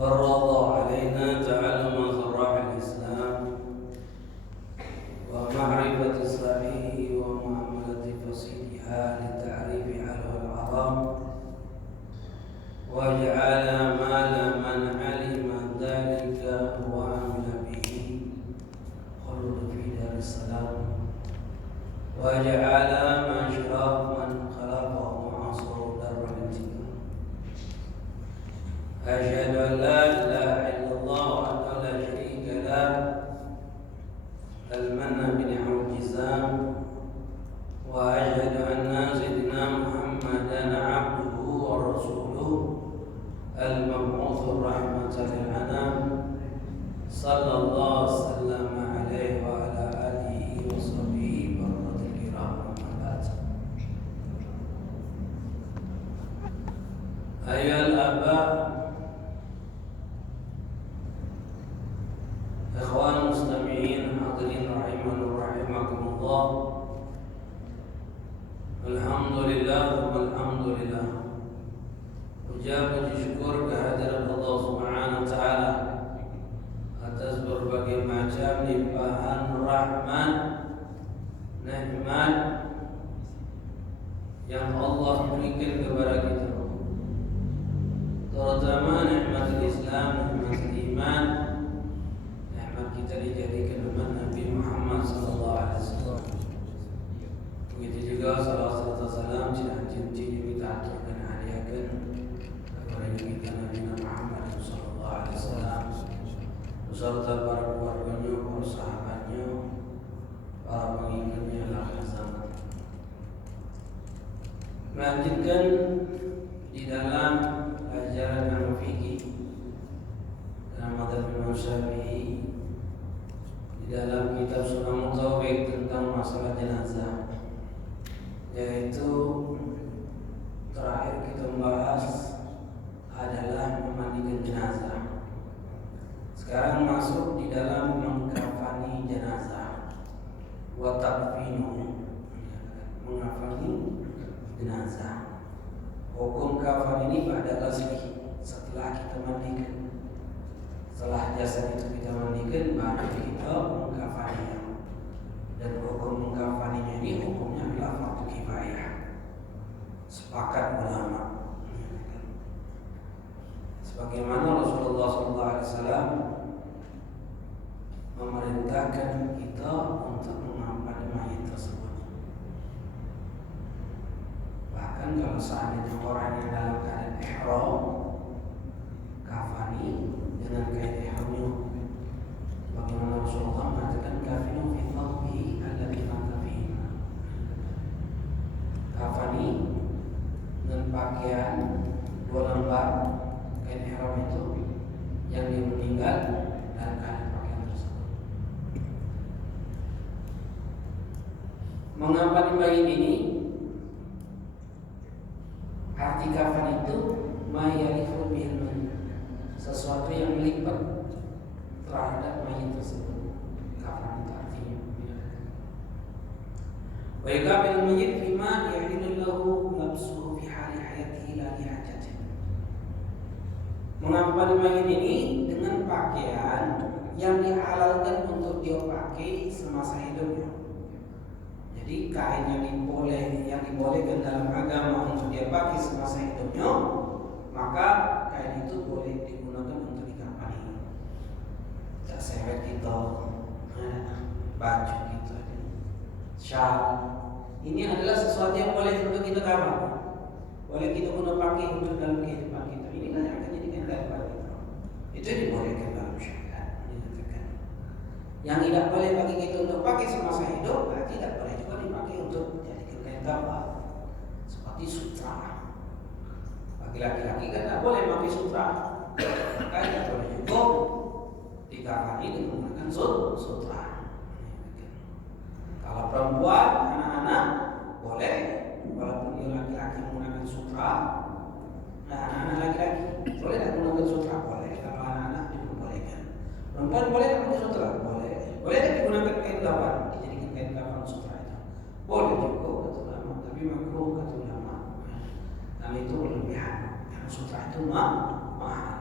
فرض علينا تعلم شرائع الإسلام ومعرفة صحيح ومعاملة فصيلها لتعريف حاله العظام وجعل مال من علم ذلك وعمل به خلد في دار السلام وجعل من شرف من خلقه معاصر دار الانتقام. أشهد أن لا إله إلا الله وحده لا شريك له المنة بنعم الجزام وأشهد أن سيدنا محمدا عبده ورسوله المبعوث رحمة للأنام صلى الله وسلم عليه وعلى آله وصحبه برة الكرام أما بعد. أيها الآباء إخوان المستمعين حاضرين رحمنا ورحمكم الله. Alhamdulillah walhamdulillah. Ucap puji syukur kehadirat Allah Subhanahu wa taala atas berbagai macam limpahan rahmat, nikmat yang Allah berikan kepada kita. Terutama nikmat Islam, nikmat iman, nikmat kita dijadikan umat Nabi Muhammad sallallahu alaihi wasallam. Begitu juga salawat serta salam cinta demi taatkan hadiahkan kepada kita Nabi Muhammad sallallahu alaihi wasallam beserta para keluarganya, para sahabatnya, para pengikutnya akhir zaman. Melanjutkan di dalam ajaran fikih dalam mazhab Imam Syafi'i di dalam kitab Sunan Mutawwid tentang masalah jenazah, yaitu terakhir kita membahas adalah memandikan jenazah. Sekarang masuk di dalam mengkafani jenazah, wa takfinu, mengkafani jenazah. Hukum kafan ini pada ghasli, setelah kita mandikan, setelah jasad itu kita mandikan, baru kita mengkafaninya. Dan hukum mengkafaninya ini hukumnya adalah fardu kifayah. Sepakat ulama. Sebagaimana Rasulullah SAW memerintahkan kita untuk mengampani mayit tersebut. Bahkan kalau seandainya orang yang dalam keadaan ihram, kafani dengan kain ihramnya. Bagaimana Rasulullah mengatakan kafinu fi thawbihi alladhi mata fihi. Kafani dengan pakaian 2 lembar kain ihram itu yang dia meninggal dalam keadaan pakaian tersebut. Mengapa mayit ini? Arti kafan itu mayalifu bil mayit, sesuatu yang melipat terhadap mayit tersebut. Kafan itu artinya. Wa yaqabil mayyit bima yahilu lahu labsuhu fi hali hayatihi la li hajatin. Mengampani mayit ini dengan pakaian yang dihalalkan untuk dia pakai semasa hidupnya. Jadi kain yang dibolehkan dalam agama untuk dia pakai semasa hidupnya, maka kain itu boleh digunakan untuk dikafani. Tak sewet kita, baju kita, syal. Ini adalah sesuatu yang boleh untuk kita kafani, boleh kita guna pakai untuk dalam kehidupan kita. Inilah yang akan jadikan kain kita. Itu dibolehkan dalam syariat. Yang tidak boleh bagi kita untuk pakai semasa hidup, tidak boleh juga dipakai untuk jadikan kain kafan. Seperti sutra. Bagi laki-laki kan tidak boleh pakai sutra, maka tidak boleh juga dikafani dengan menggunakan sutra. Kalau perempuan, anak-anak boleh, walaupun dia laki-laki menggunakan sutra. Nah, anak-anak laki-laki boleh tidak menggunakan sutra? Boleh. Kalau anak-anak juga boleh kan. Perempuan boleh tidak pakai sutra? Boleh. Boleh tidak digunakan kain kafan, dijadikan kain kafan sutra itu? Boleh juga kata ulama, tapi makruh kata ulama. Karena itu berlebihan. Karena sutra itu mahal.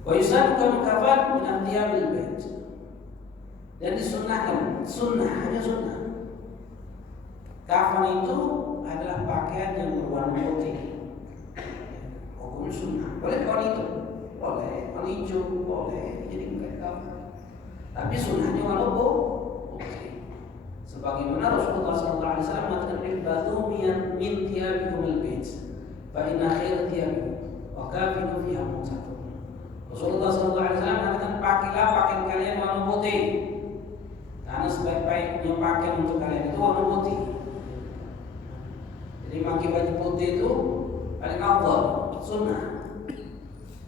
Wa yusannu kafan min thiyabil bait. Dan disunnahkan, hanya sunnah. Kafan itu adalah pakaian yang berwarna putih. Hukum sunnah. Boleh warna itu, boleh warna hijau, boleh. Jadi bukan kafan. Tapi sunnahnya warna putih. Sebagaimana Rasulullah SAW mengatakan, "Ibadu min thiyabikumul bait, fa inna khairat thiyabikum wa kafinu fiha mutatun." Rasulullah SAW mengatakan, pakailah pakaian kalian warna putih, karena sebaik-baiknya pakaian untuk kalian itu warna putih. Jadi pakai baju putih itu paling afdal, sunnah.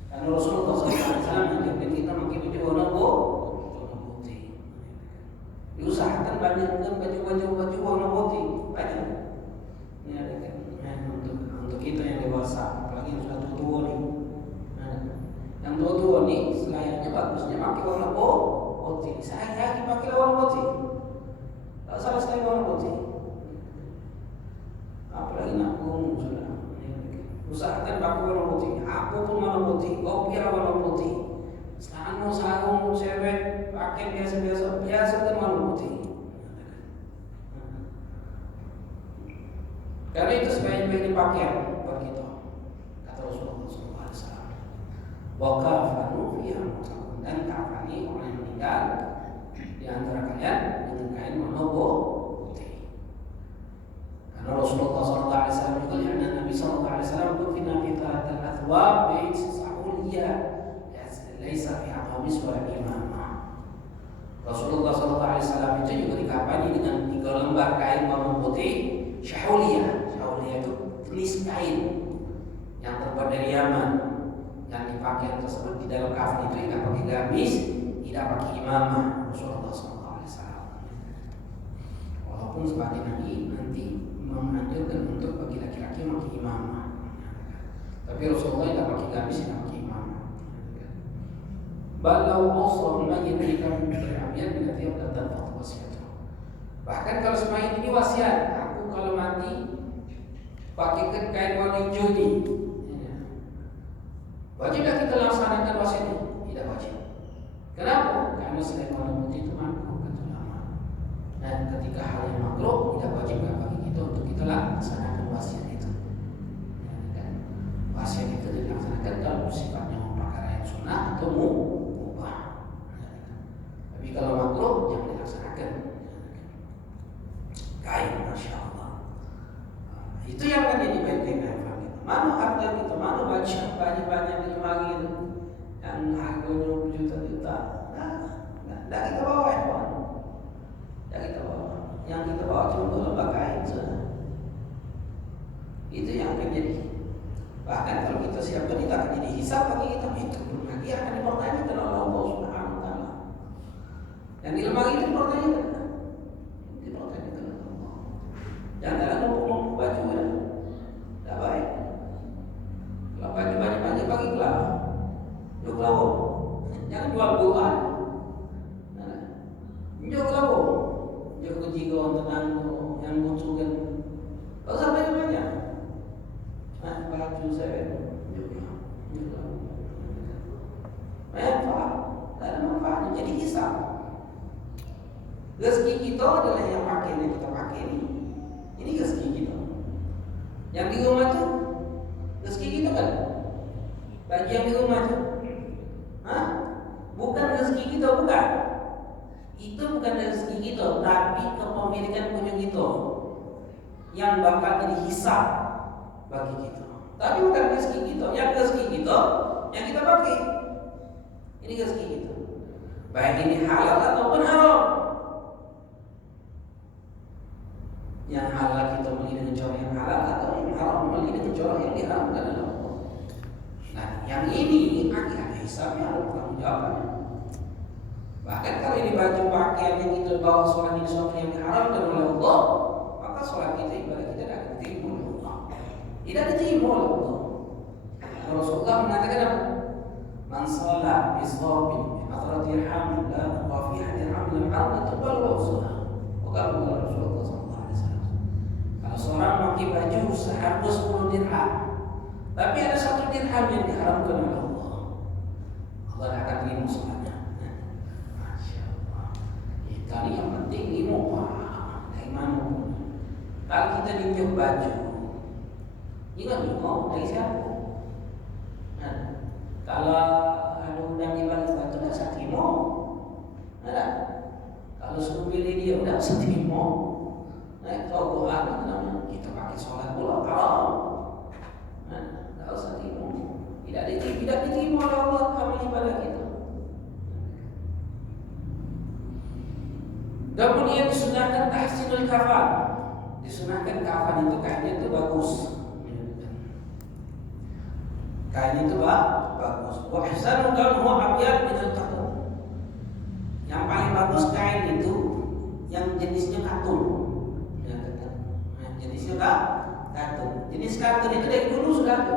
Karena Rasulullah SAW mengajarkan kita pakai baju warna putih. Diusahakan banyakkan baju warna putih, banyak. Ini ada kan untuk kita yang dewasa, apalagi yang sudah tua nih. Yang tua nih selayaknya bagusnya pakai warna putih. Saya pakai warna putih. Tak salah sekali warna putih. Apalagi nak umum sudah. Usahakan pakai warna putih. Apapun warna putih. Kopi warna putih. Sarung cewek pakai biasa kan warna putih. Karena itu sebaik-baiknya pakaian bagi kita. Kata Rasulullah SAW. Wa kafanu fiha mutakun, dan kafani orang yang meninggal di antara kalian dengan kain warna putih. Karena Rasulullah SAW juga karena Nabi SAW berfirman fi al-athwab bait sahuliyah laisa fi aqamis wa imamah. Rasulullah SAW itu juga dikafani dengan 3 lembar kain warna putih syahuliyah. Syahuliyah itu jenis kain yang terbuat dari Yaman, yang dipakai tersebut di dalam kafan itu tidak pakai gamis, tidak pakai imamah. Rasulullah SAW. Walaupun sebagai Nabi nanti menganjurkan untuk bagi laki-laki pakai imamah, tapi Rasulullah tidak pakai gamis, tidak pakai imamah. Balau Allah menjadikan beramian bila tiap datang wasiat. Bahkan kalau semain ini wasiat, aku kalau mati pakaikan kain warna hijau ini. Wajib tak kita laksanakan wasiat ini? Tidak wajib. Kenapa? Karena selain warna putih itu makruh kata ulama. Dan ketika hal yang makruh tidak wajib bagi kita untuk kita laksanakan wasiat itu. Wasiat itu dilaksanakan kalau sifatnya perkara yang sunnah atau mubah. Tapi kalau makruh jangan dilaksanakan. Kain, masya Allah. Itu yang akan jadi baik-baik kita. Mana harta kita, mana baca banyak-banyak di lemari itu yang harganya berjuta-juta. Nah, kita bawa ya, Tuhan. Kita bawa. Yang kita bawa cuma 2 lembar kain saja. Itu yang akan jadi. Bahkan kalau kita siapkan itu akan jadi hisab bagi kita. Itu belum lagi akan dipertanyakan oleh Allah Subhanahu Wa Taala. Yang di lemari itu dipertanyakan. Janganlah numpuk-numpuk baju ya. Tak baik. Kalau baju banyak-banyak bagi kelapa. Jual kelapa. Jangan jual buah. Jual kelapa. Jual ke jigon tenang yang butuh kan. Kalau usah banyak-banyak. Baju saya jual kelapa. Manfaat. Tak ada manfaatnya. Jadi hisab. Rezeki kita adalah yang pakai yang kita pakai ini. Ini rezeki kita. Yang di rumah itu rezeki kita kan? Bagi yang di rumah itu, bukan rezeki kita, bukan. Itu bukan rezeki kita, tapi kepemilikan punya kita yang bakal jadi hisab bagi kita. Tapi bukan rezeki kita. Yang rezeki kita yang kita pakai. Ini rezeki kita. Baik ini halal ataupun haram. Yang halal kita beli dengan cara yang halal, atau yang haram beli dengan cara yang diharamkan oleh Allah. Nah, yang ini ada hisabnya, ada pertanggungjawabannya. Bahkan kalau ini baju pakaian yang kita bawa sholat ini sesuatu yang diharamkan oleh Allah, maka sholat kita, ibadah kita tidak akan diterima oleh Allah. Tidak diterima oleh Allah. Rasulullah mengatakan apa? Man sholat bisawabin atau dirham dan wafi'ah dirham lam haram taqbal wa usulah. Kalau Rasulullah SAW, seorang pakai baju seharga 10 dirham, tapi ada 1 dirham yang diharamkan oleh Allah. Rasulullah akan terima sholatnya. Masya Allah. Kita ini yang penting ilmu dari mana? Kalau kita diinjak baju, ingat ilmu dari siapa? Nah, kalau ada undang di balik batu nggak usah terima, ada. Kalau suruh pilih dia udah usah terima. Nah, kalau ada namanya kita pakai sholat pula haram. Nah, nggak usah terima. Tidak diterima oleh Allah amal ibadah kita. Kemudian disunahkan tahsinul kafan. Disunahkan kafan itu kainnya itu bagus. Kainnya itu bagus. Wa ahsanu kalhu abyad min al-qatun. Yang paling bagus kain itu yang jenisnya katun. Jenisnya katun. Jenis katun itu dari dulu sudah ada.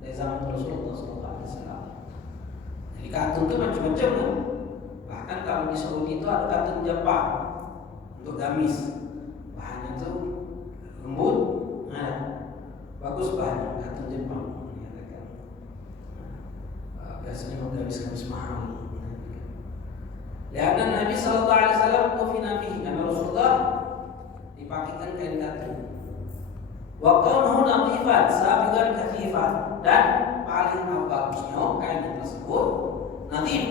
Dari zaman Rasulullah SAW. Jadi katun itu macam-macam kan. Bahkan kalau di Saudi itu ada katun Jepang untuk gamis. Bahannya itu lembut, bagus bahannya katun Jepang. Biasanya gamis-gamis mahal. Lihatlah Nabi Sallallahu Alaihi Wasallam kufina fihi, karena Rasulullah dipakaikan kain katun. Wa kaunuhu naqifan sabiqan kathifan, dan paling bagusnya kain tersebut natif.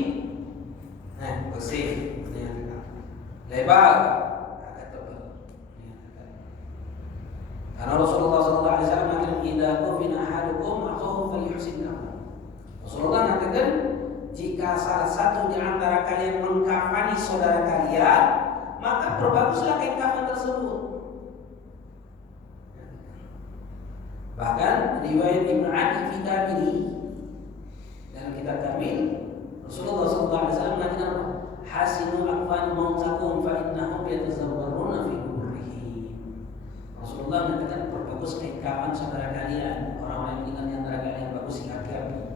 Bersih, lebar, agak tebal. Karena Rasulullah Sallallahu Alaihi Wasallam mengatakan idza kufina ahadukum akhahu falyuhsin kafan. Rasulullah mengatakan jika salah satu di antara kalian mengkafani saudara kalian, maka perbaguslah kain kafan tersebut. Bahkan riwayat Ibnu Adi fi Kamili, dalam kitab Kamil, Rasulullah SAW mengatakan hasinu akfan mautakum fa innahum yatazawwaruna fi quburihim. Rasulullah mengatakan perbagus kain kafan saudara kalian, orang-orang yang meninggal di antara kalian bagus sikap-sikap.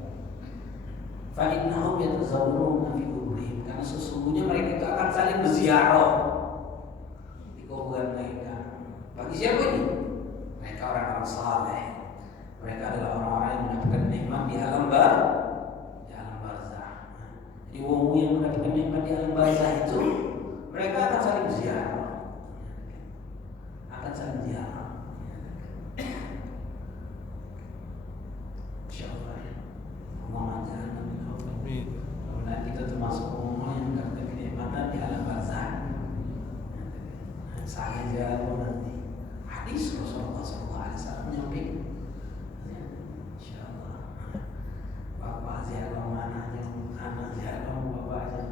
Fa innahum yatazawwaruna fi quburihim, karena sesungguhnya mereka itu akan saling berziarah di kuburan mereka. Bagi siapa ini? Mereka orang-orang saleh. Mereka adalah orang-orang yang mendapatkan nikmat di alam barzah. Jadi wong yang mendapatkan nikmat di alam barzah itu, mereka akan saling berziarah. Insyaallah ya. Mohon ajar Amin. Mudah kita termasuk orang yang mendapatkan kenikmatan di alam barzah. Saya ziarah nanti. Hadis Rasulullah SAW menyampaikan. Insyaallah. Bapak ziarah mana yang anak ziarah bapak aja.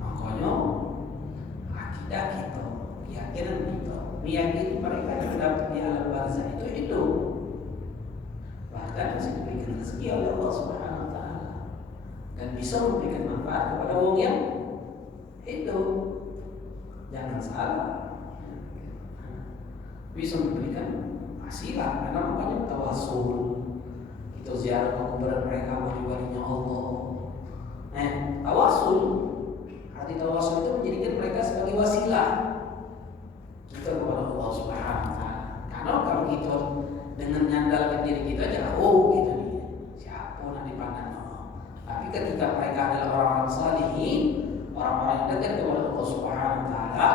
Makanya akidah kita, keyakinan kita, meyakini mereka yang dapat di alam barzah itu hidup. Bahkan bisa diberikan rezeki oleh Allah Subhanahu wa taala dan bisa memberikan manfaat kepada orang yang hidup. Jangan salah. Bisa memberikan hasilah, karena makanya tawasul. Kita ziarah ke kuburan mereka, wali-walinya Allah. Tawasul, arti tawasul itu menjadikan mereka sebagai wasilah kita kepada Allah Subhanahu wa taala. Karena kalau kita dengan nyandalkan diri kita jauh gitu nih, siapa nanti pandang. Tapi ketika mereka adalah orang-orang salihin, orang-orang yang dekat kepada Allah Subhanahu wa taala,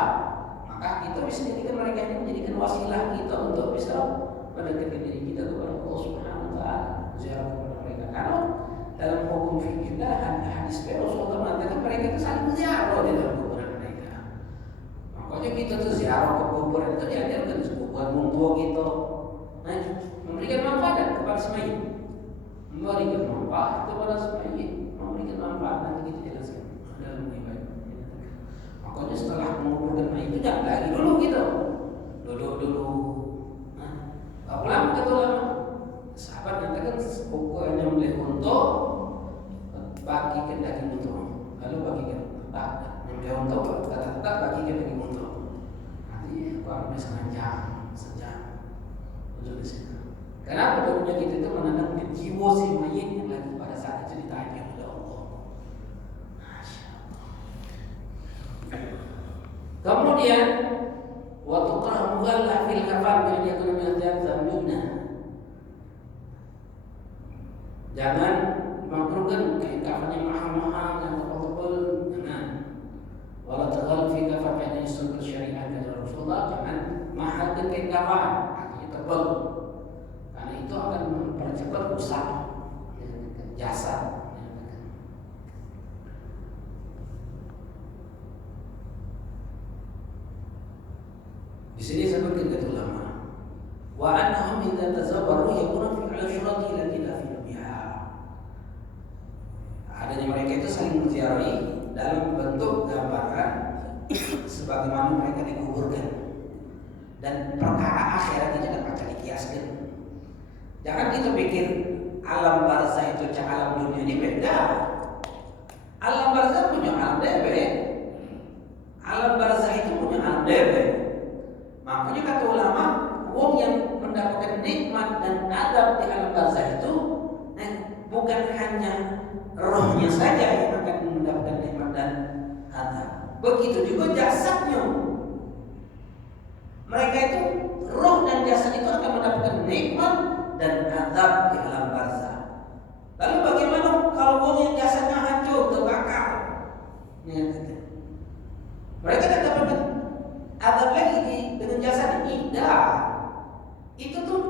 maka kita bisa jadikan mereka ini menjadikan wasilah kita untuk bisa mendekatkan diri kita kepada Allah Subhanahu wa taala, ziarah kepada mereka. Karena dalam hukum fikih dan hadis Rasulullah mengatakan mereka itu saling ziarah di dalam kuburan mereka. Makanya kita tuh ziarah ke kuburan itu diajarkan buat mungtua kita. Memberikan manfaat kepada semayit, memberikan manfaat kepada semayit, memberikan manfaat, nanti kita jelaskan dalam ibadah. Makanya setelah menguburkan mayit itu jangan lagi dulu gitu, duduk dulu. Gak pulang gitu lama. Sahabat katakan pokoknya boleh untuk bagikan daging untuk, lalu bagikan tak, nyembelih untuk tak bagikan daging untuk. Nanti kurang lebih sejam duduk di situ. Kenapa dulunya kita itu menanamkan jiwa si mayit yang lagi pada saat itu ditanya oleh Allah. Masya Allah. Kemudian waktu kerah mughallah fil kafan yang yakun min al-jannah. Jangan makruhkan kain kafan yang mahal-mahal yang tebal-tebal, jangan. Wala taghalu fi kafan yang sunnah syariat dari Rasulullah, jangan mahalkan kain kafan, artinya tebal. Karena itu akan mempercepat rusak jasad. Di sini sebutkan kata ulama, wa annahum idza tazawwaru yakunu fi al-shurati allati la fi biha. Adanya mereka itu saling menziarahi dalam bentuk gambaran sebagaimana mereka dikuburkan, dan perkara akhirat itu dapat dikiaskan. Jangan kita pikir alam barzah itu cak alam dunia ini beda. Alam barzah punya alam dewe. Alam barzah itu punya alam dewe. Makanya kata ulama, wong yang mendapatkan nikmat dan adab di alam barzah itu, bukan hanya rohnya saja yang akan mendapatkan nikmat dan adab. Begitu juga jasadnya. Mereka itu roh dan jasad itu akan mendapatkan nikmat dan adab di alam barzah. Lalu bagaimana kalau wong yang jasadnya hancur, terbakar? Mereka tidak dapatkan adab lagi dengan jasad tidak. Itu tuh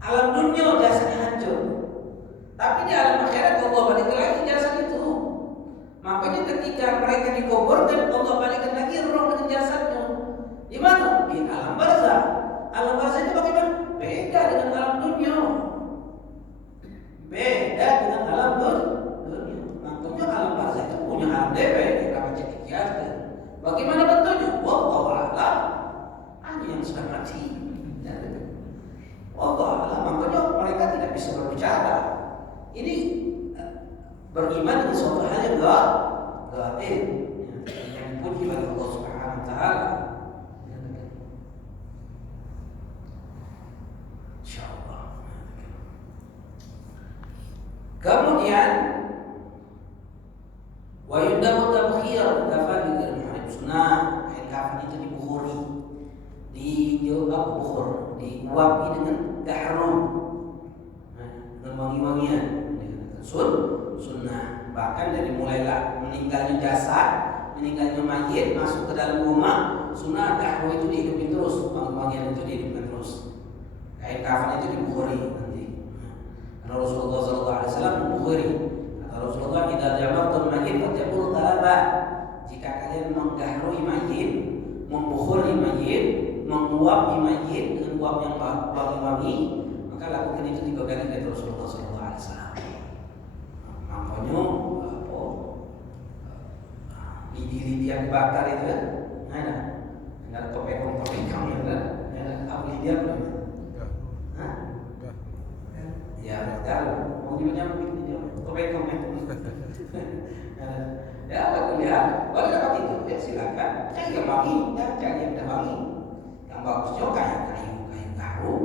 alam dunia jasadnya hancur. Tapi di alam akhirat Allah balik lagi jasad itu. Makanya ketika mereka dikuburkan, Allah balikan lagi roh dengan jasadnya. Di mana? Di alam barzah. Alam barzah itu bagaimana? Beda dengan alam dunia. Beda dengan alam dunia. Makanya alam barzah itu punya alam dewe yang dapat jadi kiaskan. Bagaimana bentuknya? Wallahu a'lam. Hanya yang sudah mati. Wallahu a'lam. Makanya mereka tidak bisa berbicara. Ini beriman dengan suatu hal yang gaib yang dipuji oleh Allah Subhanahu wa taala. Insyaallah. Kemudian wa yudamu tabkhir kafan dengan muharib sunnah, kain kafan itu dibukhuri, diuap dengan gaharum, dengan wangi-wangian, sunnah. Bahkan dari mulailah meninggalnya jasad, meninggalnya mayit masuk ke dalam rumah, sunnah gaharum itu dihidupin terus, wangi-wangian itu dihidupin terus. Kain kafan itu dibukhuri nanti. Karena Rasulullah SAW membukhuri. Kata Rasulullah, "Idza jamartum mayyit fatyaqul talaba." Jika kalian menggahrui mayit, membukhuri mayit, menguapi mayit dengan uap yang wangi-wangi, maka lakukan itu 3 kali kata Rasulullah SAW. Makanya lidi-lidi yang dibakar itu kan, ada topeng-topeng ya kan, apa lidi apa? Ya, betul. Mau dibilang begini, topeng-topeng. Ya, lihat, boleh dapat itu, ya silakan. Cari yang wangi, ya cari yang tidak wangi. Yang bagusnya kayu garu.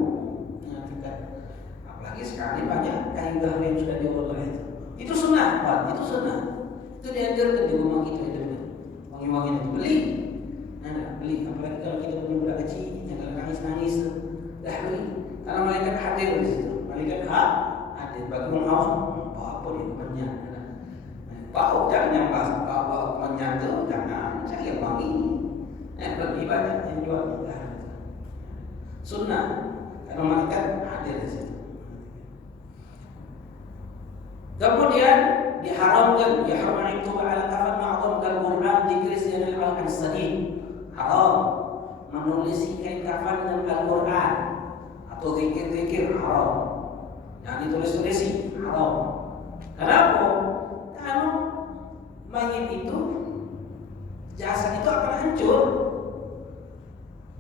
Apalagi sekarang ini banyak kayu garu yang sudah diolah itu. Itu sunnah, Pak. Itu sunnah. Itu dianjurkan di rumah kita itu. Wangi-wangi itu beli. Beli. Apalagi kalau kita punya budak kecil yang kalau nangis-nangis, dah beli. Karena malaikat hadir di situ. Malaikat hadir bagi mengawal. Apa dia temannya? Bau jangan yang bau menyatu, jangan cari yang wangi. Lebih banyak yang jual kita. Sunnah. Karena malaikat hadir di situ. Kemudian diharamkan itu ala kafan ma'dhum kal Quran dikris yang al-Qur'an. Haram menulis kain kafan dengan Al-Quran atau zikir-zikir haram. Yang ditulis-tulisi haram. Kenapa? Karena mayit itu jasad itu akan hancur.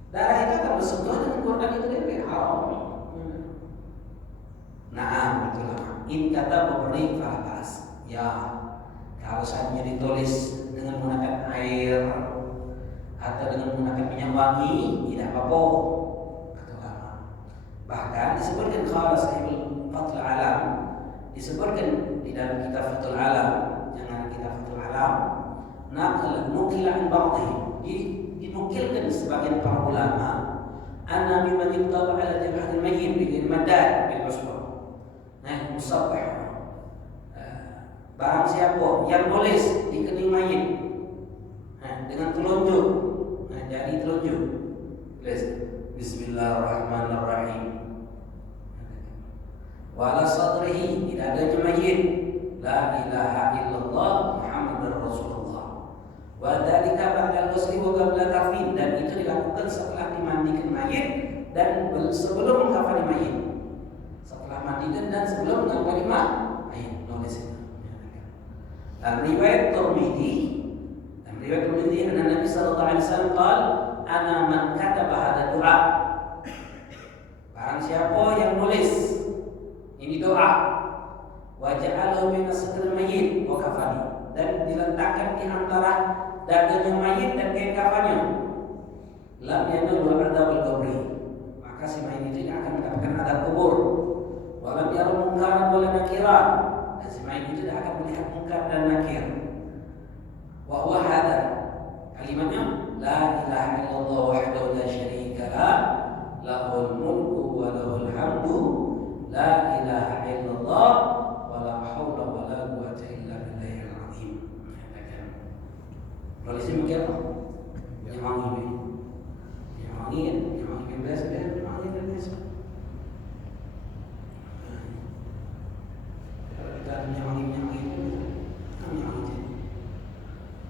Darah itu akan bersentuhan dengan Quran itu lebih haram. Nah, itulah. In kata pemberi falas. Ya, kalau seandainya ditulis dengan menggunakan air atau dengan menggunakan minyak wangi, tidak apa-apa. Kata ulama. Bahkan disebutkan kalau sahibul Fathul Alam, disebutkan di dalam kitab Fathul Alam, jangan kitab Fathul Alam. Nukila an ba'dhi, dinukilkan sebagian para ulama, anna mimman yuktaba ala jabhatil mayyit bil madad bil usbah. Nah, yang tulis di kening mayit, dengan telunjuk, jari telunjuk, tulis Bismillahirrahmanirrahim. Wala sadrihi, tidak ada mayit, la ilaha illallah Muhammadur Rasulullah. Wa dzalika ba'da al-ghusli wa qabla kafin, dan itu dilakukan setelah dimandikan mayit dan sebelum mengkafani mayit. Setelah mandikan dan sebelum mengkafani mayit, nulis itu. Dan riwayat Tirmidzi anna Nabi sallallahu alaihi wasallam qala ana man kataba hadha doa. Barang siapa yang nulis ini doa, wa ja'alahu min sadril mayyit wa kafani, dan diletakkan di antara dadanya mayit dan kain kafannya, lam yanal adzabul qabri, maka si mayit itu tidak akan mendapatkan azab kubur. Wa lam yara munkaran wala nakiran, dan si mayit itu tidak akan melihat munkar dan nakir. Wa huwa hadza, kalimatnya la ilaha illallah wahdahu la syarika lah, lahul mulku wa lahul hamdu, la ilaha illallah wa la haula wa la quwwata illa billahil azim. Tulisnya mungkin apa? Yang wangi biasa kan? Kalau kita yang wangi itu,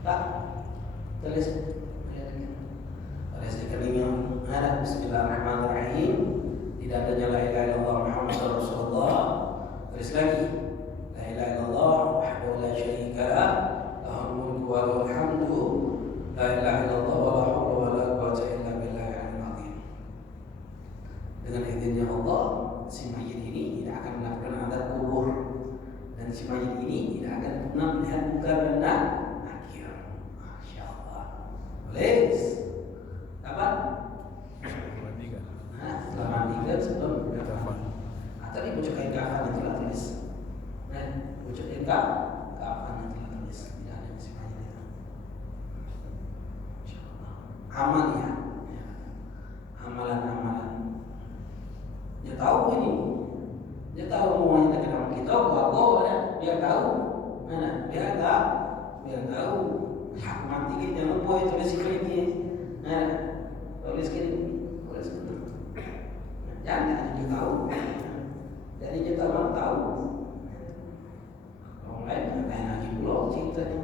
tak tulis kelingnya ada Bismillahirrahmanirrahim, tidak adanya la ilaha illallah Muhammadur Rasulullah. Tulis lagi la ilaha illallah wahdahu la syarika lah, lahul mulku wa lahul hamdu, la ilaha illallah wa la haula wa la quwwata illa billahil azim. Dengan izinnya Allah, si mayit ini tidak akan mendapatkan azab kubur, dan si mayit ini tidak akan pernah melihat munkar dan nakir. Masyaallah. Boleh? Kapan? Setelah mandikan sebelum kafan. Tadi bujuk kain kafan itu lah tulis. Bujuk kain kafan itu lah tulis. Tidak ada masing-masing itu. Insyaallah. Amal ya. Amalan-amalan. Dia tahu ini. Dia tahu mau kita kenal kita, ya. Dia tahu. Dia tahu. Hak mandikan jangan lupa itu tulis ini. Tulis jangan dia tahu, jadi kita orang tahu. Orang lain kayak lagi pulau ceritanya.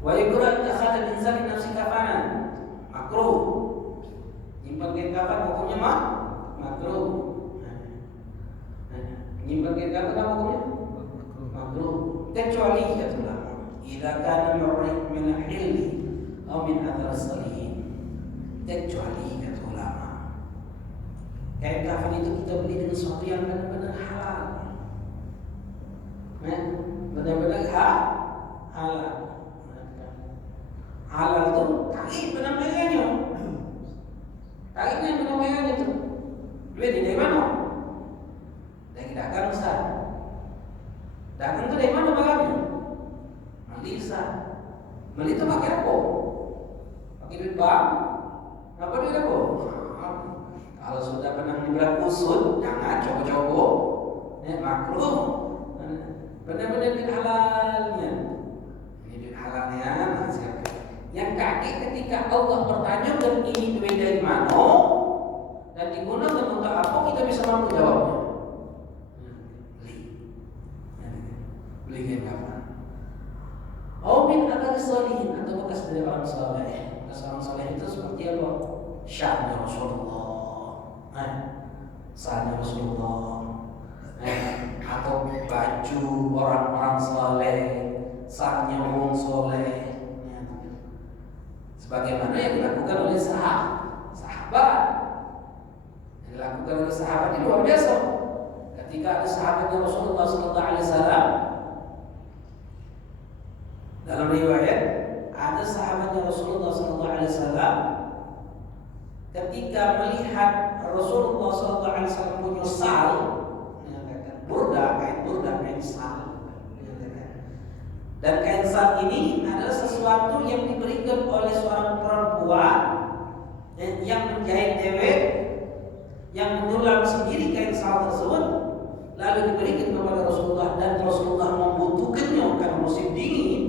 Wa yukrah takhadha al-insan li nafsi kafanan, makruh. Nyimpan kain kafan hukumnya makruh. Nyimpan kain kafan apa hukumnya? Makruh. Kecuali kata ulama, idza kana min al-hilli aw min athar as-salihin. Kecuali kata ulama, kain kafan itu kita beli dengan sesuatu yang benar-benar halal, benar-benar halal. Halal itu tali benang merahnya, talinya benang merahnya itu. Duit dari mana? Dari dagang besar. Dagang itu dari mana barangnya? Melisa. Beli itu pakai apa? Pakai duit bank. Apa duit apa? Kalau sudah pernah dibilang kusut, jangan coba-coba. Makruh. Benar-benar duit halalnya. Ini duit halalnya. Yang kaki ketika Allah bertanya dan ini duit dari mana dan digunakan untuk apa, kita bisa mampu jawabnya. Beli kain kafan. Min athar sholihin, atau bekas dari orang saleh. Bekas orang saleh itu seperti apa? Syahnya Rasulullah, sahnya Rasulullah, atau baju orang-orang saleh, sahnya orang saleh. Sebagaimana yang dilakukan oleh sahabat. Yang dilakukan oleh sahabat ini luar biasa. Ketika ada sahabatnya Rasulullah SAW, dalam riwayat ada sahabatnya Rasulullah SAW ketika melihat Rasulullah SAW punya sal, kain sal. Dan kain sal ini adalah sesuatu yang diberikan oleh seorang perempuan yang menjahit dewek, yang menyulam sendiri kain sal tersebut, lalu diberikan kepada Rasulullah dan Rasulullah membutuhkannya karena musim dingin,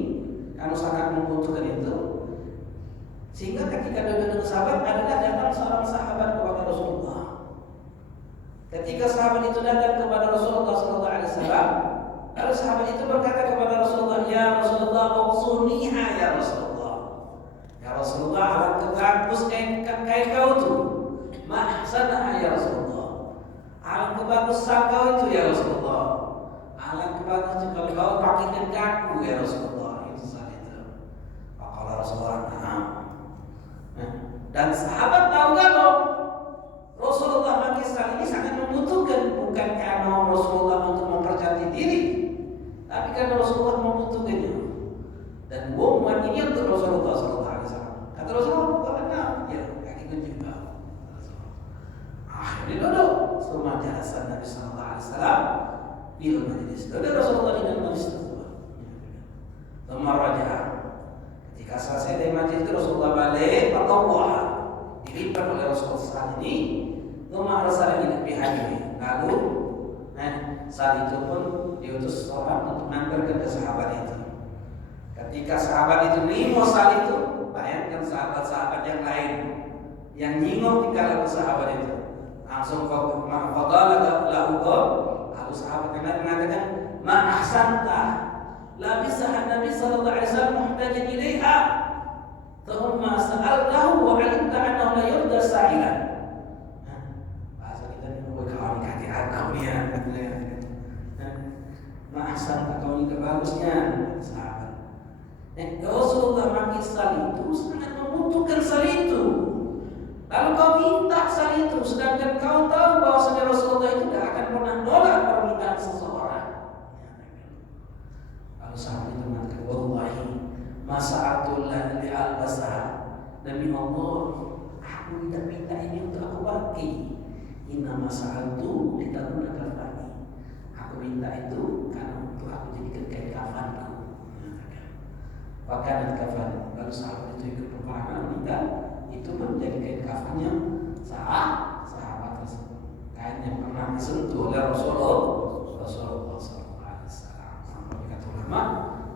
karena sangat membutuhkan itu. Sehingga ketika duduk sahabat adalah datang seorang sahabat kepada Rasulullah. Ketika sahabat itu datang kepada Rasulullah SAW, lalu sahabat itu berkata kepada Rasulullah, "Ya Rasulullah, uqsuniha ya Rasulullah." Ya Rasulullah, alangkah bagus kain kau itu. Ma ahsanaha ya Rasulullah. Alangkah bagus kau itu ya Rasulullah. Alangkah bagus kalau kau pakaikan kaku ya Rasulullah. Itu saat itu. Maka Rasulullah, "Nah." Dan sahabat tahu kalau Rasulullah Pakistan ini sangat membutuhkan, bukan karena Rasulullah untuk mempercantik diri, tapi karena Rasulullah membutuhkannya. Dan umat ini untuk Rasulullah SAW. Kata Rasulullah, bukan ya, ikut juga. Akhirnya duduk semua jelasan Nabi SAW di majlis. Duduk Rasulullah di dalam majlis tersebut. Lemah raja. Ketika selesai dari majlis itu Rasulullah balik atau dilipat oleh Rasulullah saat ini, Umar Rasulullah ini dihadiri. Lalu, saat itu pun diutus orang untuk mengantarkan ke sahabat itu. Ketika sahabat itu nimo saat itu, bayangkan sahabat-sahabat yang lain yang nyingok tinggal ke sahabat itu, langsung kau fadala lahu qab. Lalu sahabat yang lain mengatakan, "Ma ahsanta, la bisaha Nabi sallallahu alaihi wasallam muhtajan ilaiha." Thumma sa'altahu wa 'alimta annahu la yurda sa'ilan. Bahasa kita ni kawan kaki aku ni ya. Ma'asan kau ni kebagusnya sahabat. Rasulullah makin sal itu sangat membutuhkan sal itu. Lalu kau minta sal itu, sedangkan kau tahu bahwa Rasulullah itu tidak akan pernah nolak permintaan seseorang. Lalu sahabat itu mengatakan, "Wallahi masa'atul li al-basah." Demi Allah, aku tidak minta ini untuk aku pakai. Inna masa'atu litakuna kafani. Aku minta itu karena untuk aku jadikan kain kafanku. Pakaian kafan. Lalu sahabat itu ikut peperangan meninggal, itu menjadi kain kafannya sahabat tersebut. Kain yang pernah disentuh oleh Rasulullah SAW. Sampai kata ulama,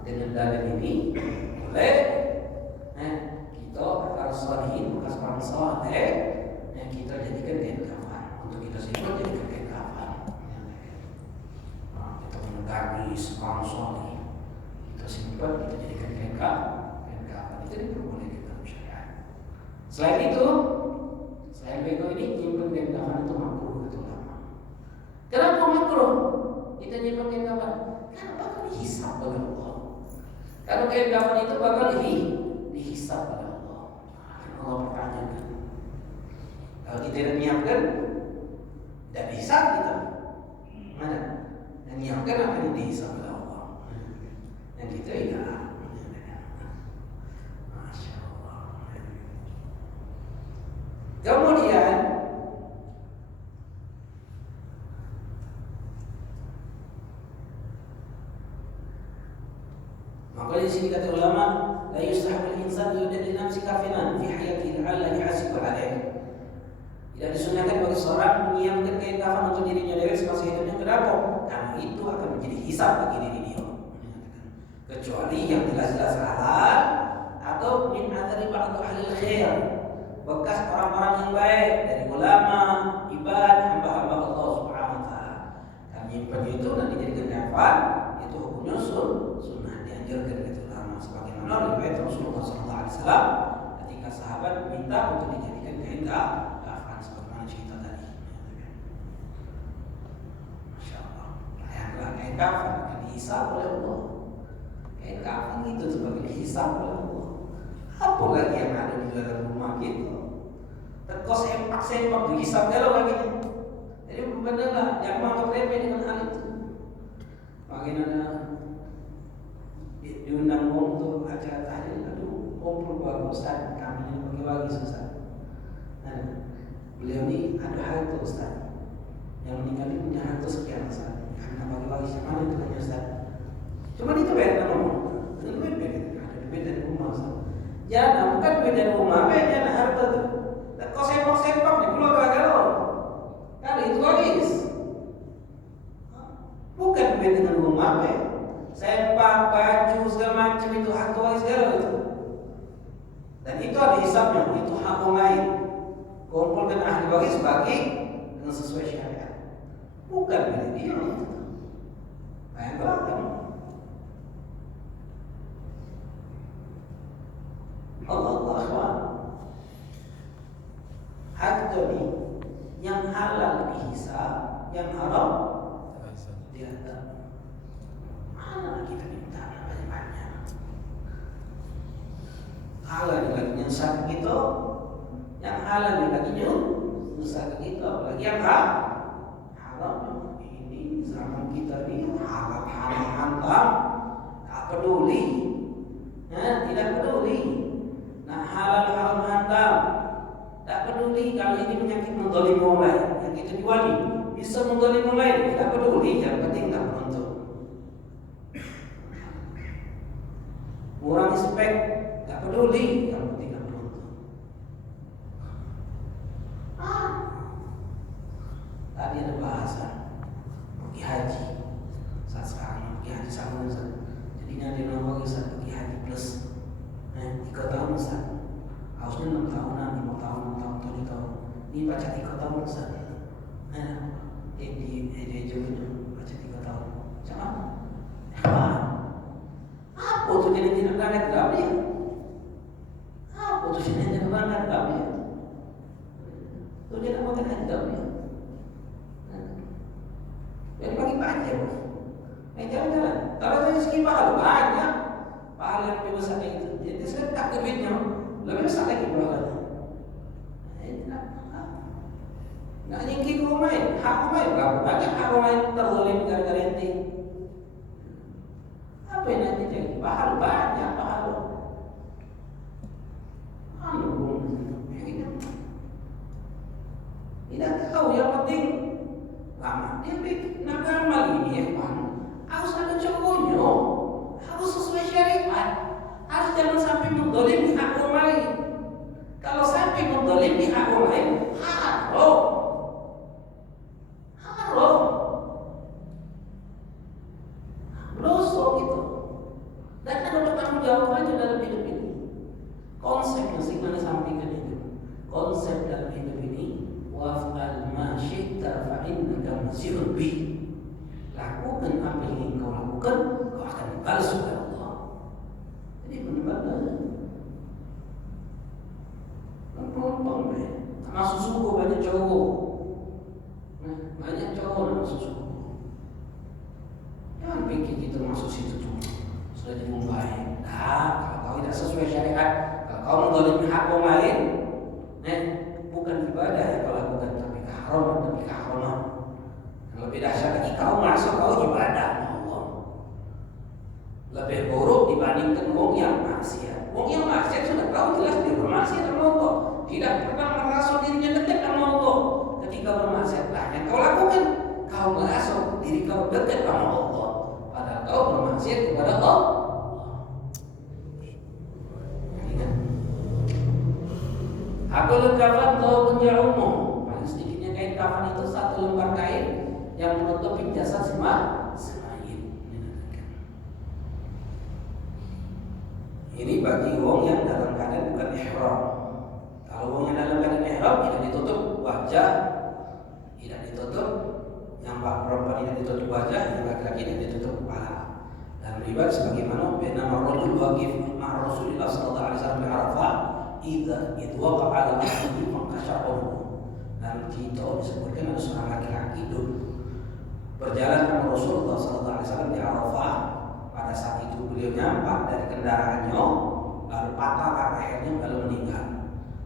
dengan dalil ini boleh kita harus salihin bekas orang saleh yang kita jadikan kain kafan untuk kita simpan, jadikan kain kafan. Kita menangis orang saleh, kita simpan, kita jadikan kain kafan. Itu diperbolehkan dalam syariat. Selain itu, selain bego ini nyimpan kain kafan itu makruh kata ulama. Kenapa makruh? Kita nyimpan kain kafan karena bakal dihisab oleh Allah. Kalau kain kafan itu bakal dihisab oleh Allah. Allah pertanyakan. Kalau kita tidak menyiapkan, tidak dihisab kita. Mana? Yang menyiapkan akan dihisab oleh Allah. Yang kita tidak. Masya Allah. Kemudian maka di sini kata ulama, la yustahabul insan yudad li nafsi kafinan fi hayatihi alla yahasibu alaih. Tidak disunahkan bagi seorang menyiapkan kain kafan untuk dirinya dewi semasa hidupnya. Kenapa? Karena itu akan menjadi hisab bagi diri dia. Kecuali yang jelas-jelas halal atau min athari ba'd ahli khair, bekas orang-orang yang baik dari ulama, ibadah, hamba-hamba Allah Subhanahu wa taala. Kan nyimpan itu nanti dijadikan kafan, itu hukumnya sunnah, dianjurkan kata ulama. Sebagaimana riwayat Rasulullah SAW ketika sahabat minta untuk dijadikan kain kafan sebagaimana cerita tadi. Masya Allah. Layaklah kain kafan akan dihisab oleh Allah. Kain kafan itu sebagai dihisab oleh Allah. Apa lagi yang ada di dalam rumah kita? Teko sempak dihisab kalau lagi. Jadi benar-benar jangan menganggap remeh dengan hal itu. Bagaimana diundang untuk acara tahlil, aduh kumpul keluarga Ustaz, kami yang bagi-bagi susah. Beliau ini ada harta Ustaz, yang meninggal ini punya harta sekian Ustaz, karena bagi-bagi sama itu hanya Ustaz. Cuma itu beda ngomong, itu beda, ada beda rumah Ustaz. Jangan, bukan beda rumah, beda harta tuh. Kau sempak di pulau Kagaro, kan itu habis. Bukan duit dengan rumah apa. Sempak, baju, segala macam itu hak waris segala itu. Dan itu ada hisabnya, itu hak orang lain. Kumpulkan ahli waris bagi dengan sesuai syariat. Bukan milik dia. Bayangkan kamu. Allah. Harta ni yang halal dihisab, yang haram diadab. Mana kita minta banyak-banyak. Halal lagi yang sakit itu, yang halal lagi yang sakit itu, apalagi yang haram. Ini zaman kita ni halal hantam, tak peduli, tidak peduli. Nah halal haram hantam. Tak peduli kalau ini penyakit mendolim orang lain. Yang kita jual ini bisa mendolim orang lain. Tidak peduli, yang penting tak beruntung. Kurang respek, tak peduli, yang penting tak beruntung. Tadi ada bahasa pergi haji. Saat sekarang pergi haji sama Ustaz. Jadi ini ada yang bagi Ustaz pergi haji plus 3 tahun Ustaz. Harusnya 6 tahunan, 5 tahun, 6 tahun, 7 tahun. Ini baca 3 tahun Ustaz. Di baca 3 tahun. Macam mana? Apa tu jadi tidak berangkat dalam dia? Apa tu jadi tidak berangkat dalam dia? Tu dia nak makan haji dalam dia. Jadi bagi banyak. Jalan-jalan. Kalau saya segi pahala banyak. Pahala yang lebih besar itu. Jadi saya tak duitnya. Lebih besar lagi pahalanya. Nak nyingkir orang lain. Hak orang lain berapa banyak hak orang lain terzalim gara-gara ente. Apa yang nanti jadi? Pahala banyak pahala. Tidak tahu yang penting lama dia nak amal ini ya Tuhan. Harus ada contohnya. Harus sesuai syariat. Harus jangan sampai mendolimi hak orang lain. Kalau sampai mendolimi hak orang lain, haram. Dosa gitu. Dan ada bertanggung jawabannya dalam hidup ini. Konsep yang saya sampaikan itu. Konsep dalam hidup ini, waf'al ma syi'ta fa'innaka masihun bih. Lakukan apa yang ingin kau lakukan, kau akan dibalas oleh Allah. Jadi benar-benar gampang masuk suku banyak cowok. Banyak cowok yang masuk suku. Jangan pikir kita masuk situ cuma sudah dimulai. Nah, kalau kau tidak sesuai syariat, kalau kau mendolimi hak orang lain, bukan ibadah yang kau lakukan, tapi keharaman. Lebih dahsyat lagi kau masuk kau ibadah Allah. Lebih buruk dibandingkan orang yang maksiat. Orang yang maksiat sudah tahu jelas dia bermaksiat sama Allah. Tidak pernah merasa dirinya dekat sama Allah. Ketika bermaksiat, yang kau lakukan, kau merasa diri kau dekat sama Allah. Padahal kau bermaksiat kepada Allah. Aku kafan kau punya umum. Paling sedikitnya kain kafan itu 1 lembar kain yang menutupi jasad semayit. Ini bagi wong yang dalam keadaan bukan ihram. Kalau wong yang dalam keadaan ihram tidak ditutup wajah, tidak ditutup yang perempuan tidak ditutup wajah, yang laki-laki tidak ditutup kepala. Dan riwayat sebagaimana nama rajul waqif ma'a Rasulillah sallallahu alaihi wasallam di Arafah, idza waqa'a ala ahlihi faqasha'ahu. Dan kita disebutkan ada seorang laki-laki duduk berjalan sama Rasulullah sallallahu alaihi wasallam di Arafah. Pada saat itu beliau nyampak dari kendaraannya, lalu patah lehernya lalu meninggal.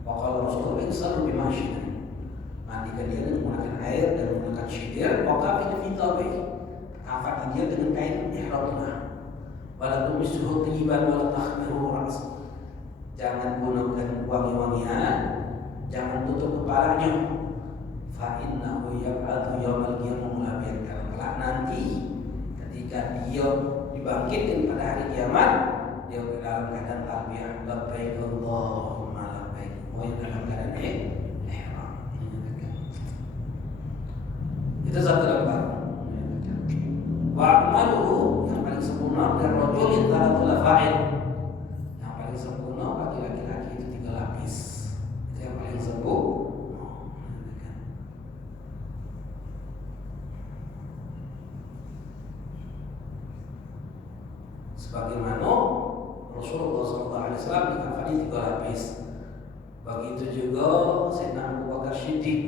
Waqala Rasulullah sallallahu alaihi wasallam mandikan dia dengan menggunakan air dan menggunakan syidir. Waqafi fi thabih, kafan dia dengan kain ihramnya. Wala tumisuhu tayyiban wala takhbiru ras. Jangan gunakan wangi-wangian, jangan tutup kepalanya. Fa innahu yab'atsu yaumal qiyamah labirkan. Kelak nanti ketika dia dibangkitkan pada hari kiamat, dia dalam keadaan talbiyah labbaik Allahumma labbaik. Dalam keadaan ihram. Itu satu lembar. Wa Alaihi Wasallam dikafani 3 lapis. Begitu juga Sayyidina Abu Bakar Siddiq.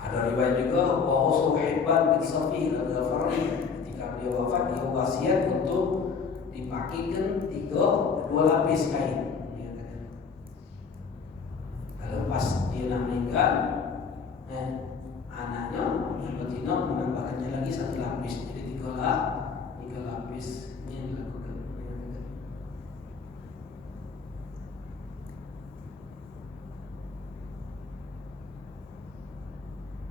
Ada riwayat juga bahwa Suhaibban bin Safih al-Ghafari ketika beliau wafat dia wasiat untuk dipakaikan 2 lapis kain. Lalu pas dia nak meninggal, anaknya Al-Fatihah menambahkannya lagi 1 lapis, jadi 3 lapis yang dilakukan.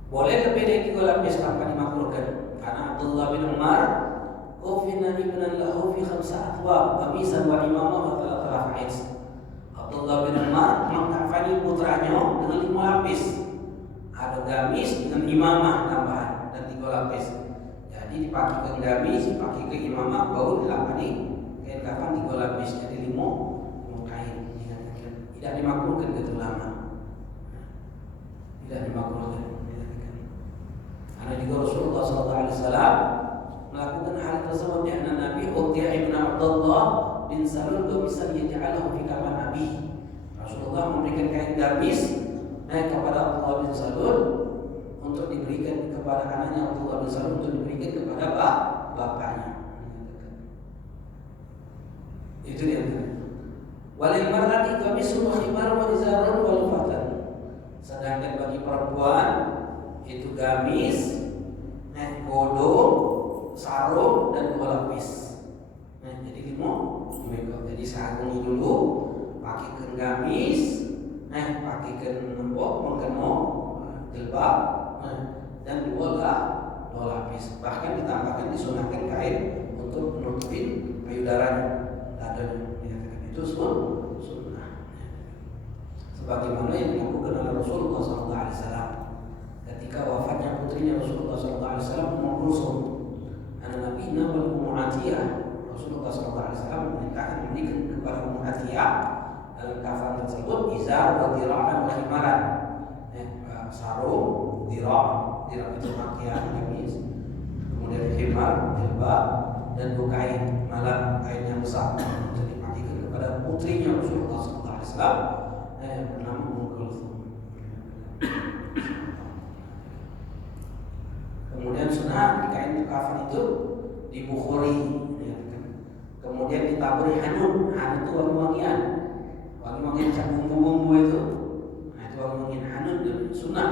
Boleh lebih dari 3 lapis tanpa dimakruhkan, karena Abdullah bin Umar Ufina ibnan lahu fi 5 atwab qamisan wa imamah wa thalath faiz. Abdullah bin Umar mengkafani putranya dengan 5 lapis. Ada gamis dengan imamah tambahan dan 3 lapis. Jadi dipakaikan gamis, dipakai ke imamah, baru dilapani kain kafan 3 lapis. Jadi 5 kain. Tidak dimakruhkan itu lama. Tidak dimakruhkan. Karena juga Rasulullah SAW melakukan hal tersebut di anak Nabi Uqtiyah ibn Abdullah bin Salul bisa yaj'alahu fi kafan Nabi. Rasulullah memberikan kain gamis kepada Abdullah bin Salul untuk diberikan kepada anaknya Abdullah bin Salul untuk diberikan kepada bapaknya. Itu dia. Walil mar'ati qamisun wa khimarun wa izarun wa lufatan. Sedangkan bagi perempuan itu gamis, kodong, sarung dan 2 lapis. Jadi 5. Jadi sarung dulu, pakaikan gamis, pakaikan mengkeno jilbab, dan 2 lapis. Bahkan ditambahkan disunahkan kain untuk menutupin payudaranya, dadanya. Itu sunnah. Sebagaimana yang dilakukan oleh Rasulullah SAW. Ketika wafatnya putrinya Rasulullah SAW Ummu Kulsum, anak Nabi Nawal Ummu Atiyah, Rasulullah SAW menikahkan kepada Ummu Atiyah dalam kafan tersebut izar wa dira'an wa himaran, sarung, dira' itu pakaian gamis, kemudian himar, jilbab, dan 2 kain malam, kain yang besar, jadi dipakai kepada putrinya Rasulullah SAW bernama Ummu Kulsum. Kemudian sunnah di kain kafan itu dibukhuri, kemudian ditaburi hanun. Hanun itu wangi-wangian, cap bumbu-bumbu itu. Itu wangi-wangian hanun dan sunnah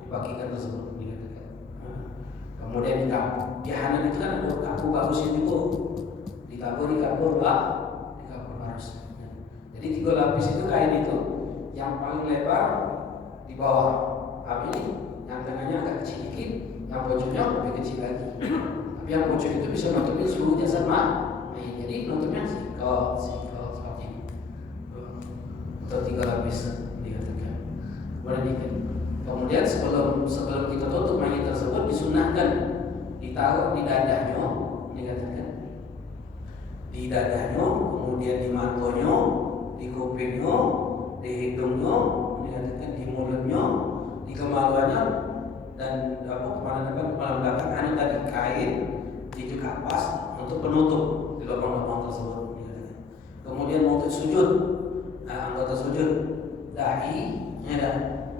dibagikan tersebut. Kemudian di hanun itu kan ada kapur bagusnya juga, ditaburi kapur bagus. Jadi 3 lapis itu kain itu, yang paling lebar di bawah, tapi yang tengahnya agak kecil dikit. Yang bojongnya lebih kecil lagi. Tapi yang bojong itu bisa nutupin seluruh jasad mayit. Jadi nutupnya sikal seperti ini. Atau 3 lapis dikatakan. Kemudian sebelum kita tutup mayit tersebut disunahkan ditaruh di dadanya, dikatakan. Di dadanya, kemudian di matanya, di kupingnya, di hidungnya, dikatakan di mulutnya, di kemaluannya, dan kepala belakang ada tadi kain di kapas untuk penutup di lubang-lubang tersebut. Kemudian untuk sujud, anggota sujud dahi,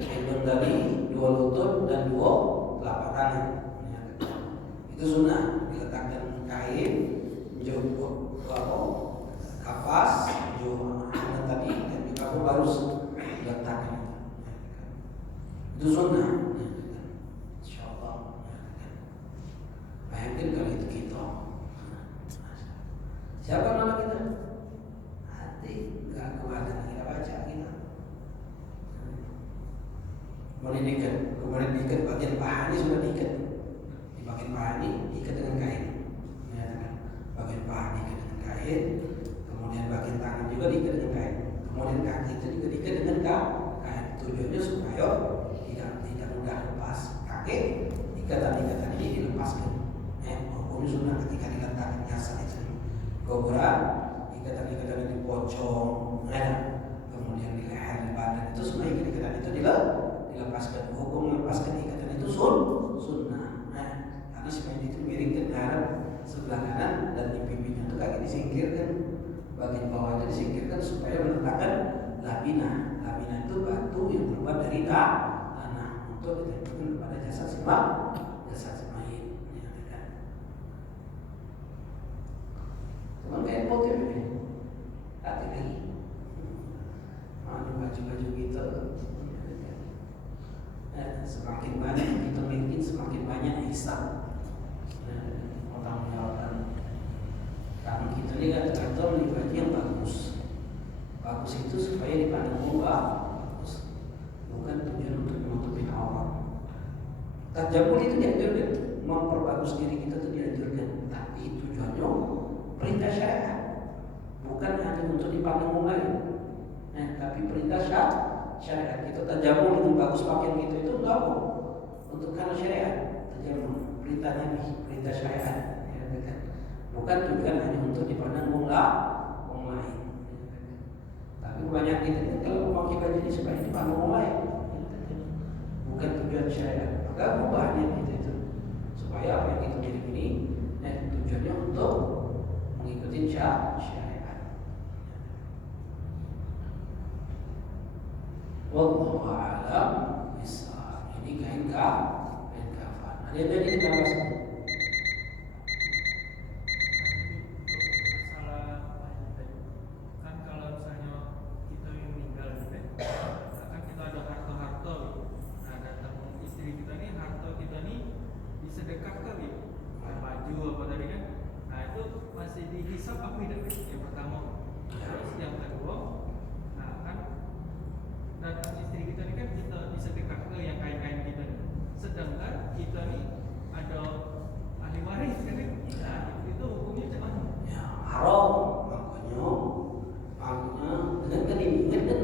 hidung tadi, 2 lutut dan 2 telapak tangan. Itu sunnah diletakkan kain, kapas, anggota tadi dan juga harus diletakkan. Itu sunnah. Bayangkan kalau itu kita. Siapa nama kita? Hati. Gak kemana kita baca kita. Kemudian diikat bagian paha ini sudah diikat. Di bagian paha ini diikat dengan kain. Bagian paha diikat dengan kain. Kemudian bagian tangan juga diikat dengan kain. Kemudian kaki itu juga diikat dengan kain. Tujuannya supaya tidak mudah lepas. Kaki ikatan ini dilepaskan. Hukumnya sunnah ketika diletakkan nyasar itu gogoran, ikatan itu pocong, kemudian di leher, di badan itu semua ikatan itu dilepaskan. Hukum melepaskan ikatan itu sunnah. Karena sebenarnya itu miring ke dalam sebelah kanan dan di pipinya itu kaki disingkirkan, bagian bawahnya disingkirkan supaya meletakkan labina. Labina itu batu yang terbuat dari tanah untuk ditempelkan kepada jasad mayit. Ya, kan? Cuma kayak motif ini, hati lagi, baju-baju gitu. Semakin banyak kita miliki, semakin banyak hisab orang menjawabkan. Karena kita ini kan tergantung di baju yang bagus. Bagus itu supaya dipandang bagus, bukan tujuan untuk menutupi aurat. Tajamul itu dianjurkan, memperbagus diri kita itu dianjurkan, tapi tujuannya perintah syariat, bukan hanya untuk dipandang orang lain. Tapi perintah syariat. Kita tajamul dengan bagus pakaian kita itu untuk apa? Untuk karena syariat. Tajamul perintah Nabi, perintah syariat, ya, kan? Bukan tujuan hanya untuk dipandang orang lain. Tapi banyak kita kalau memakai baju ini supaya dipandang orang lain, bukan tujuan syariat. Maka ubahnya kita itu supaya apa yang kita miliki ini, tujuannya untuk mengikuti syariat. Wallahu a'lam bishawab. Ini kain kafan. Ada yang tadi kita bahas. Dihisap apa tidak? Yang pertama. Terus yang kedua, nah kan datang istri kita ni kan kita disedekah ke yang kain-kain kita ni. Sedangkan kita ni ada ahli waris kan? Nah, itu hukumnya macam mana? Ya, haram. Makanya dengan keinginan kan,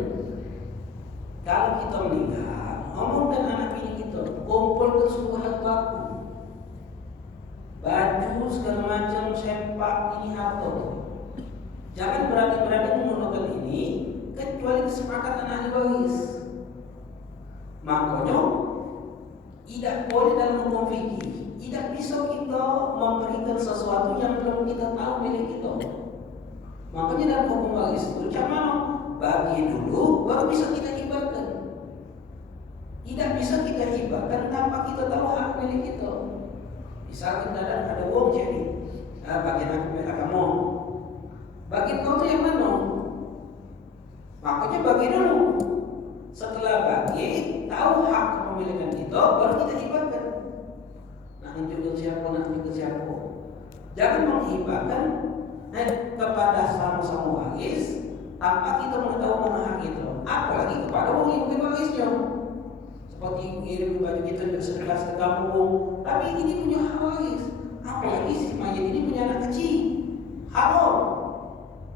kalau kita meninggal, ngomongkan anak bini kita, kumpulkan semua harta, baju segala macam, sempak, ini harta. Jangan berani-berani menggunakan ini kecuali kesepakatan ahli waris. Makanya tidak boleh dalam hukum fikih, tidak bisa kita memberikan sesuatu yang belum kita tahu milik kita. Makanya dalam hukum waris itu macam mana? Bagi dulu baru bisa kita hibahkan. Tidak bisa kita hibahkan tanpa kita tahu hak milik kita. Misalkan kadang ada uang jadi, bagian aku kamu, bagi kau tu yang mana? Makanya bagi dulu. Setelah bagi, tahu hak kepemilikan kita, baru kita hibahkan. Nak tunjuk ke siapa? Jangan menghibahkan kepada sama-sama waris tanpa kita mengetahui mana hak itu. Apalagi kepada orang yang bukan warisnya. Seperti ngirim baju kita sedekah ke kampung, tapi ini punya hak waris. Apalagi si mayat ini punya anak kecil, haram.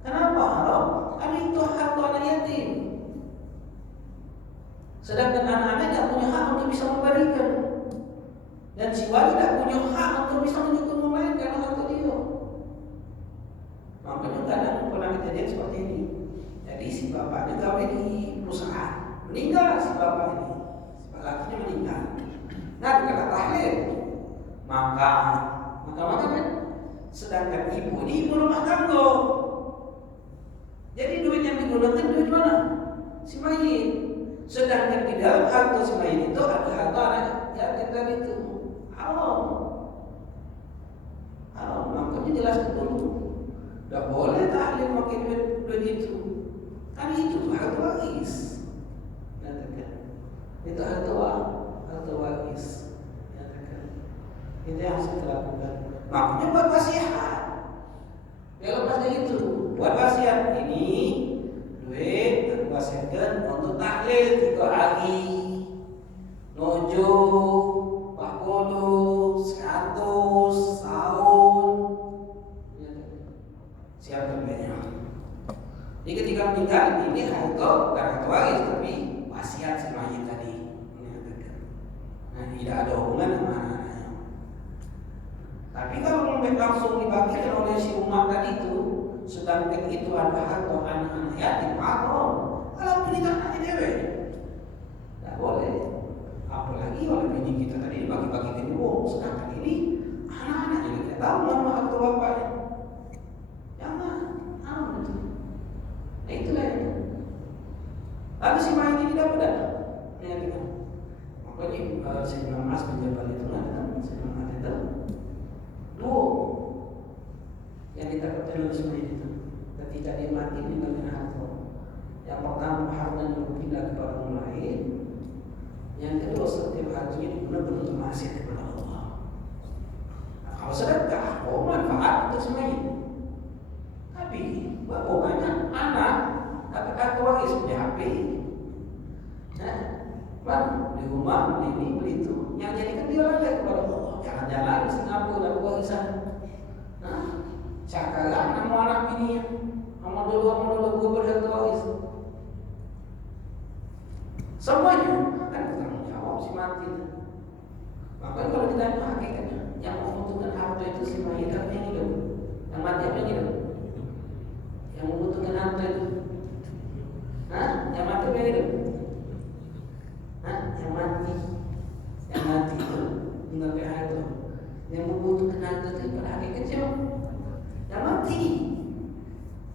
Kenapa haram? Karena itu hak anak yatim. Sedangkan anak-anak tidak punya hak untuk bisa memberikan, dan si wali tidak punya hak untuk bisa menyukur orang lain karena hak dia. Makanya kadang pernah kejadian seperti ini. Jadi si bapaknya gawe di perusahaan, meninggal si bapak ini. Lakinya meninggal. Nah, dikata tahlil, maka kan. Sedangkan ibu ini ibu rumah tangga. Jadi duit yang digunakan duit mana? Si mayit. Sedangkan di dalam harta si mayit itu ada harta anak yatim tadi itu. Haram. Makanya jelaskan dulu. Tidak boleh tahlil pakai duit itu. Kan itu harta waris. Itu harta waris. Itu yang harus kita lakukan. Makanya buat wasiat. Ya lepas dari itu, buat wasiat ini duit aku wasiatkan untuk tahlil 3 hari, nojo, 40, 100, tahun. Siapa duitnya? Jadi ketika meninggal ini harta bukan harta waris tapi wasiat si mayit tadi. Nah, tidak ada hubungan sama anak-anaknya. Tapi kalau langsung dibagikan oleh si umat tadi itu, sedangkan itu ada harta anak-anak yatim, haram. Kalau peninggal anaknya dewe, tidak boleh. Apalagi oleh bini kita tadi dibagi-bagikan uang, sedangkan ini anak-anaknya tidak. tidak tahu nama harta bapaknya. Jangan, itu. Nah, itulah itu. Lalu si Main ini dapat dana. Makanya Sayyidina Mas bin Jabal itu mengatakan Sayyidina Ali itu dua yang ditakutkan oleh Ismail itu ketika dia mati meninggalkan harta. Yang pertama hartanya berpindah kepada orang lain. Yang kedua setiap hartanya digunakan untuk maksiat kepada Allah. Nah, kalau sedekah, manfaat untuk Ismail. Tapi berapa banyak anak kata waris punya HP. Nah, baru di rumah ini beli itu. Yang jadikan dia lalai kepada Allah. Jalan-jalan di Singapura dapat warisan. Nah, cakaran nama anak ini, nama dulu gue berharta waris. Semuanya akan bertanggung jawab si mati. Makanya kalau ditanya hakikatnya, yang membutuhkan harta itu si mayit atau yang hidup? Yang mati apa yang hidup? Yang membutuhkan harta itu? Yang mati apa yang hidup? Yang mati itu mengambil harta. Yang membutuhkan harta itu pada hakikat siapa? Yang mati.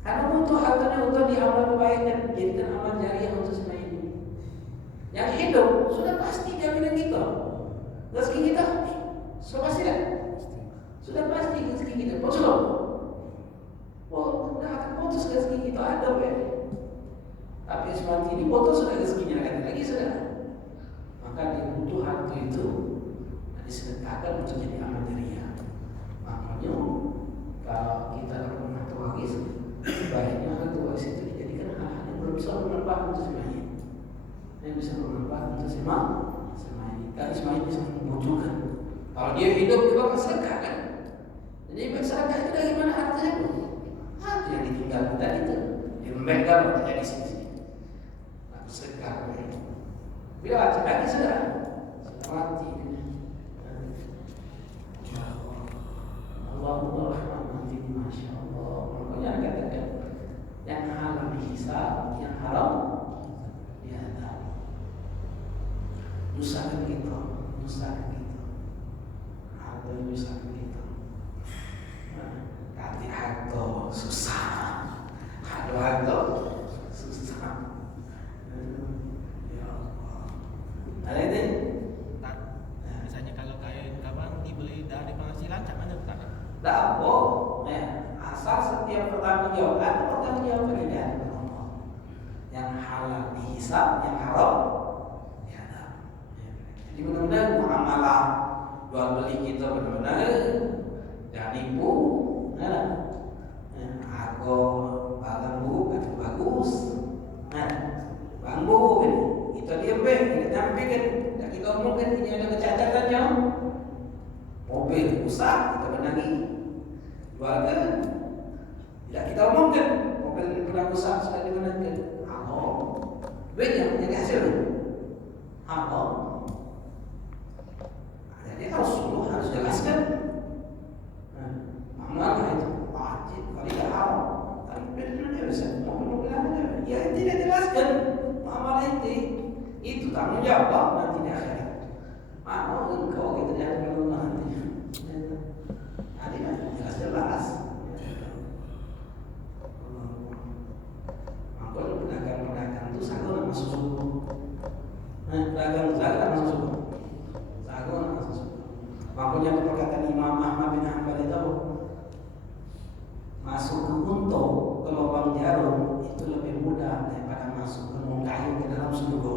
Karena butuh hartanya untuk diamal kebaikan, jadikan amal jariah untuk semua ini. Yang hidup sudah pasti jaminan kita. Rezeki kita sudah pasti kan? Sudah pasti rezeki kita. Betul. Tidak akan putus rezeki kita ada Tapi semati ini putus sudah rezekinya akan lagi sudah. Maka dia butuh harta itu disedekahkan untuk jadi amal jariah. Makanya kalau kita dapat harta waris, sebaiknya harta waris itu dijadikan hal-hal yang bisa bermanfaat untuk semuanya. Yang bisa bermanfaat untuk semuanya. Karena semuanya bisa membutuhkan. Kalau dia hidup dia bakal sedekah kan? Jadi bersedekah itu dari mana hartanya? Harta yang ditinggalkan tadi itu diembengkan terjadi di sini. Lalu sedekah itu. Bila lagi sudah mati. Allah mati, masya Allah. Makanya katakan yang halal dihisab, yang haram diadab. Nyusahkan kita, harta nyusahkan kita. Kati harta susah, harta susah. Ada itu? Misalnya kalau kain kawan dibeli dari penghasilan, cak mana tak? Tak apa. Asal setiap pertanggung jawaban ini ada yang halal dihisab, yang haram diadab. Jadi benar-benar muamalah jual beli kita benar-benar jangan nipu. Harga barang buruk atau bagus. Bambu ini. Kita diambil, kita tampil kan, dan kita omongkan ini ada kecacatannya. Mobil rusak, kita benahi. Jual ke? Tidak kita omongkan, mobil ini pernah rusak, sudah dibenarkan. Allah, duitnya jadi hasil. Allah. Jadi harus jelaskan. Amanah itu wajib, kalau tidak haram. Tapi dia bisa mobil apa? Ya tidak jelaskan. Amanah itu tanggung jawab nanti di akhirat. Mana engkau kita jadi Allah nanti. Nanti jelas. Makanya pedagang itu sago masuk suku. Pedagang masuk suku. Sago masuk suku. Makanya perkataan Imam Ahmad bin Hanbal itu masuk ke untung ke lubang jarum itu lebih mudah daripada masuk ke kayu ke dalam surga.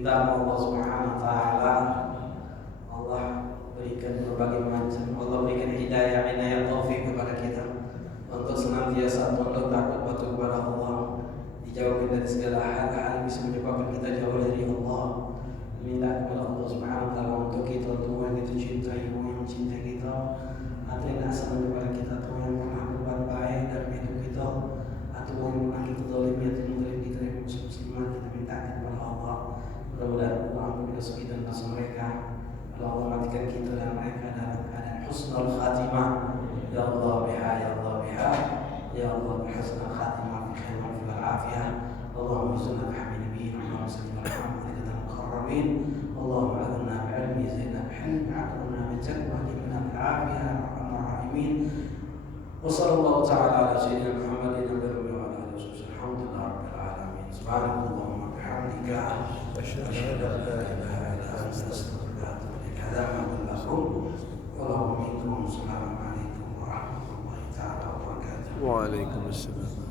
Minta Allah Subhanahu wa taala Allah berikan berbagai macam, Allah berikan hidayah taufik kepada kita untuk senantiasa tunduk takut patuh kepada Allah, dijauhkan dari segala hal yang bisa menyebabkan kita jauh dari Allah. Minta kepada Allah Subhanahu wa taala untuk kita, untuk yang kita cintai, yang mencintai kita, atau yang asal kepada kita, atau yang pernah berbuat baik dalam hidup kita, atau yang pernah kita zalim, atau yang zalim kita yang muslimah, kita minta kepada Allah. Mudah-mudahan Allah ampuni dosa kita. itulah mereka dalam keadaan husnul khatimah. Ya Allah biha, ya Allah biha, ya Allah bihusnul khatimah fi khair wal afiyah. Allahumma zidna bihamdi nabiyina Muhammad sallallahu alaihi wasallam malaikatan muqarrabin. Allahumma adna bi'ilmi zidna bihilmi a'udna bitaqwa jibna bil afiyah ya arhamar rahimin. Wa sallallahu ta'ala ala sayyidina Muhammadin wa ala alihi wa sahbihi. Alhamdulillah rabbil alamin. Subhanallahumma bihamdika asyhadu an la ilaha illa anta astaghfiruka wa atubu ilaik. Hadza ma ballaghakum. Wallahu minkum. Assalamu alaikum warahmatullahi ta'ala wabarakatuh. Waalaikumsalam.